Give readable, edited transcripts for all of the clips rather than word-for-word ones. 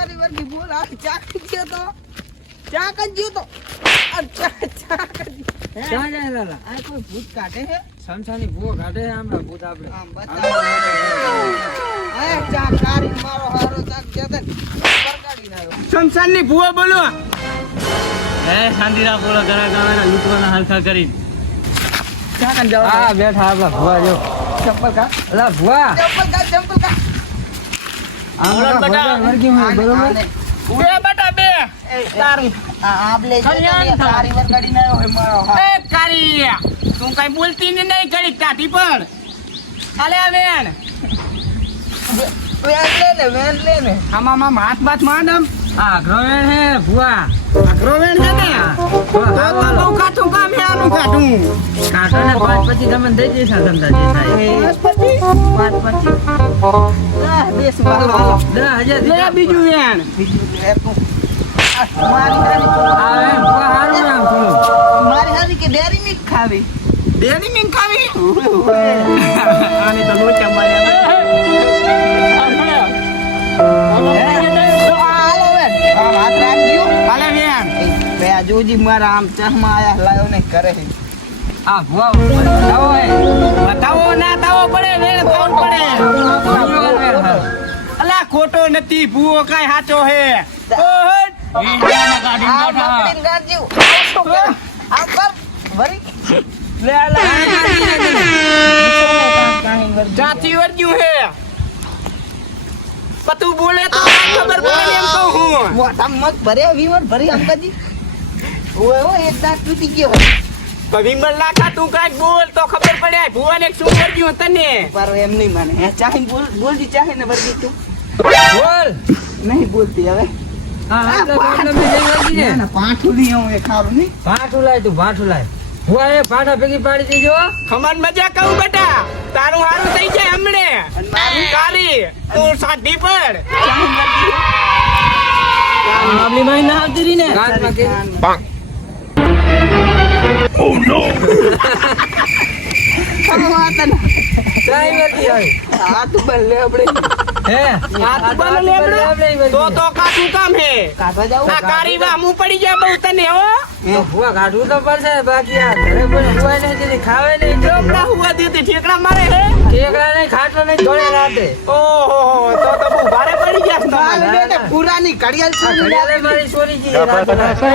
કારી વર્ગી બોલ આ ચાક ગયો તો ચાક જ ગયો તો ચાક ક્યાં જાય લાલા? આ કોઈ ભૂત કાઢે છે સમસાની ભૂવો કાઢે છે આમના ભૂત આપણે. આમ બતાવો આ ચાક કારી મારો હારો ચાક જતો બરગાડી નાયો શમશાનની ભૂવો બોલો. હે શાંતિરા બોલો ઘણા ગાવાના લૂંટવાના હલકા કરી. ચાક જાવ હા બેઠા આપણા ભૂવા જો. ચપ્પલ કા અલા ભૂવા ચપ્પલ કા આમના ભૂવા વર્ગી હોય બરોબર. બે બેટા બે. એ તારી આપ લે તારી વરગાડી નાયો હે મારો એ કારી તું કઈ બોલતી ને નહીં ઘડી કાઢી પણ. હાલે આ વેણ વેન લે ને આમાં હાથ બાથ માંડમ આ ગ્રોવેણ હે ભૂવા. અઘરો વેણ છે ને તો બહુ કાઠું કામ હે આનું કાઠું. કાઢો ને 5 પછી તમને દઈ દઈશ આ ધંધા જે થાય. 5 પછી બેસ વાલો 10,000 લે બીજું વેણ મારી હારી આ વેણ ભૂવા હારું નામ થોડું. મારી હારી કે ડેરી મિલ્ક ખાવી ડેરી મિલ્ક ખાવી. આની તો લોચા માર્યા. હાલો વેન આમ હાથ રાખજો હાલે વેણ બે જોજી મારા આમ ચશ્મા આયા લાયો ને કરે છે આ ભૂવા બતાવો હે. બતાવો ના તાવો પડે વેણ ખાવું પડે. અલા ખોટો નથી ભૂવો કાઈ સાચો હે. ઓહો આ મકડીન ગાડજો આ કર વરી લે લે જાતી વર્ગ્યું હે. પતું બોલે તો ખબર પડે એમ કહું હું. મોટા મત ભરે વીવર ભરી અંકજી ઓય ઓ એક દાંત તૂટી ગયો વિમલ લાખા તું કાંઈક બોલ તો ખબર પડે ભુવાને શું વર્ગ્યું તને. પર એમ નહીં માને હે ચાહીન બોલજી ચાહીને વર્ગી તું બોલ. નહીં બોલતી હવે હા હા તો બોલ મે જઈ વર્ગી ને. ના પાઠું નહીં હું એ ખારું નહીં ભાઠું લાય તું ભાઠું લાય. ભૂવા એ ભાઠા ભેગી પાડી દેજો. ખમણ મજા કહું બેટા તારું હારું થઈ જાય હમણે. કાલી તું સાધી પડ. ચાહીન વર્ગી આપણી માઈ ના આવતી રહી ને કાનમાં કે ચાઈ વર્ગી આવી. આ તું બલ્લે આપણે હે આ તું બને લેબડો તો કાઠું કામ હે. કાઢવા જાવ આ કારી વામું પડી જાય બહુ તને હો. તો ભૂવા કાઢવું તો પડશે બાકી આ ઘરે પણ ભૂવા નહીં તેથી ખાવે નહીં. જોમડા હુવા દેતી ઠેકડા મારે હે. ઠેકડા નહીં ખાટલો નહીં ધોળે રાતે. ઓહો તો બહુ ભારે પડી ગયા છે માલ તમારે. બેટા પુરાની ઘડિયાળ આ છોડી ઘડિયાળે મારી ચોરી જી રાતે રાતે.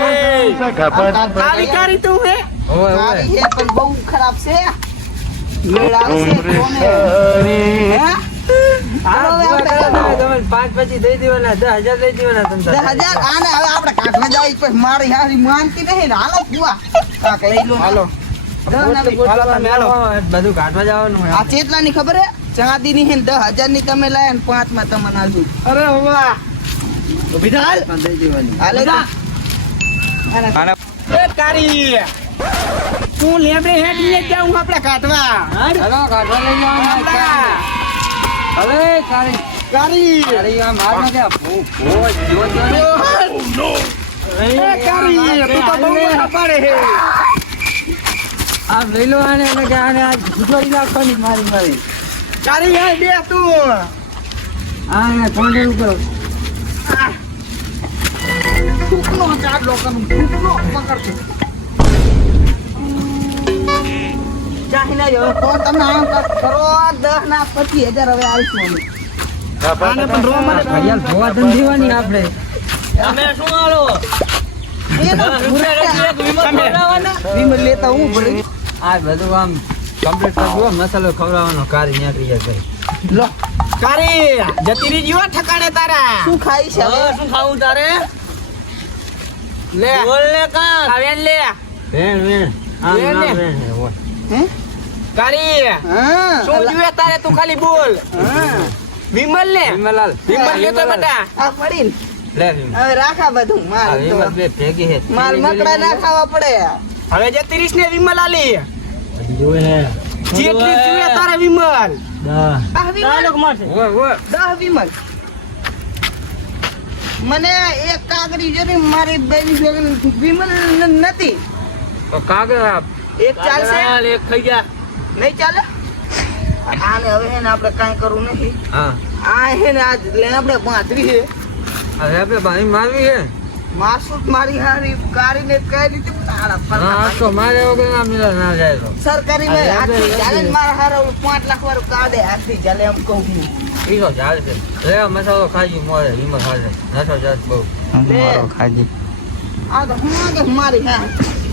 કાલી કારી તું હે. ઓય ઓય મારી હે પણ બહુ ખરાબ છે મેળ આવશે કોને હે હાલો હવે આપણે તમે 5 પછી દઈ દેવાના 10,000 દઈ દેવાના તમે 10,000 આને હવે આપણે કાઢવા જાય પછી મારી હારી માનતી નહીં ને હાલો ફુવા કાક લઈ લો હાલો બધું કાઢવા જવાનું હોય. આ ચેતલાની ખબર હે ચાંદીની હે 10,000 ની તમે લાયા ને 5 માં તમને આલશું અરે વાહ ઉભી થા હાલ દઈ દેવાની. હાલે એ કારી તું લેબડે હેડ લઈ જાઉં આપણે કાઢવા. હાલો કાઢવા લઈ જવાનું. હવે કારી કારી કારી આ મારમાં કે ભૂવો જો એ કારી તું તો બહુ મોટા પાડે હે. આ લઈ લો આને એટલે કે આને આજ ઘૂંટવાડી નાખવાની મારી. કારી હે બે તું આને કોંડે ઉપર ફૂકનો ચાર લોકોનું ફૂકનો પકડશે ચાહીને જો તો તમે આમ કરો 10 ના 25,000 હવે આલશું અમે આને પણ રો મારે ઘડિયાળ ભૂવા દન દેવાની આપણે. તમે શું આલો વિમલ લેતા હું ભરી આ બધું આમ કમ્પ્લીટ કરી દો. મસાલો ખવડાવવાનો કારી નીકળી જાય ભાઈ. લો કારી જતી રહી જીવા ઠકાણે તારા. શું ખાઈ છે હવે? શું ખાવું તારે લે બોલ ને કા આવેન લે વેણ વેણ આમ વેણ ને. નામ વેણ હે ઓય. હે કારી હા શું જોઈએ તારે તું ખાલી બોલ. હા વિમલ ને વિમલાલ વિમલ લેતો બેટા. આ પડીને લે વિમલ. હવે રાખા બધું આ માલ વિમલ તો. બે ભેગી હે. માલ મકડા ના ખાવા પડે હવે જતી રહીશ ને વિમલ આલી જોવે હે. જેટલી જોઈએ તારે વિમલ. દા. આ વિમલ ઓય ઓય. 10 વિમલ મને એક કાગડી જોઈ મારી બેની છોકરી વિમલ નથી તો કાગળ એક ચાલશે એક ખાઈ ગયા નહીં ચાલે આને હવે હે ને આપણે કાંઈ કરવું નથી હા આ હે ને આજ લે આપણે 35 છે હવે આપણે ભાઈ મારવી છે માસૂદ મારી હારી કારીને કઈ રીતે તારા હા ફરતા તો મારે વગર ના મિલા ના જાય તો સરકારી મેં હાથી ચાલે ને મારા હારા 5 લાખ વાળું કાઢે હાથી ચાલે એમ કહું હું ઈ તો ચાલશે લે મસાલો ખાજી મોરે હિંમત ખાજે નસો જાત બહુ મારો ખાજી આ તો હું કે મારી હા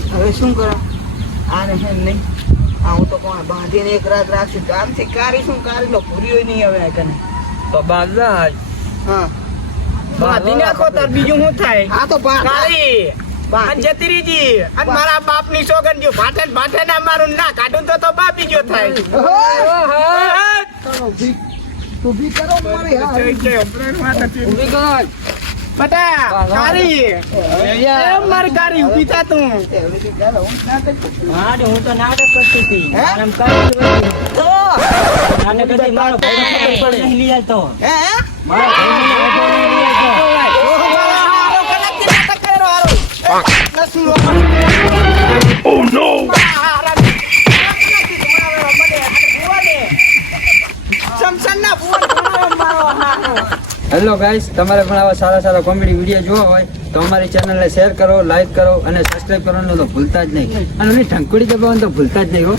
હવે શું કરો આને હે નહીં આ હું તો કોણ બાંધીને એક રાત રાખશું આમથી કારી શું કારી નો પૂર્યો નહીં હવે આ કને તો બાદલા આજ હા બાંધી નાખો તાર બીજું શું થાય આ તો બાંધ કારી અને જતીરીજી અને મારા બાપની સોગન જો ભાઠે ના મારું ના કાઢું તો બાપી ગયો થાય ઊભી કરો મારી હા ઊભી કરો બટા કારી એમ મારી કારી ઊભી થા તું હા હું તો નાટક કરતી હતી હે? આમ કરી તો નાટક કરતી મારો ભાઈ ખબર પડે નહીં લઈ આવતો હે મારો ભાઈ નહીં લઈ આવતો હેલો ગાઈસ તમારે પણ આવા સારા સારા કોમેડી વિડીયો જોવા હોય તો અમારી ચેનલને શેર કરો લાઈક કરો અને સબસ્ક્રાઇબ કરવાનું તો ભૂલતા જ નહીં અને ઢંકુડી દબાવવાનું તો ભૂલતા જ નહીં હો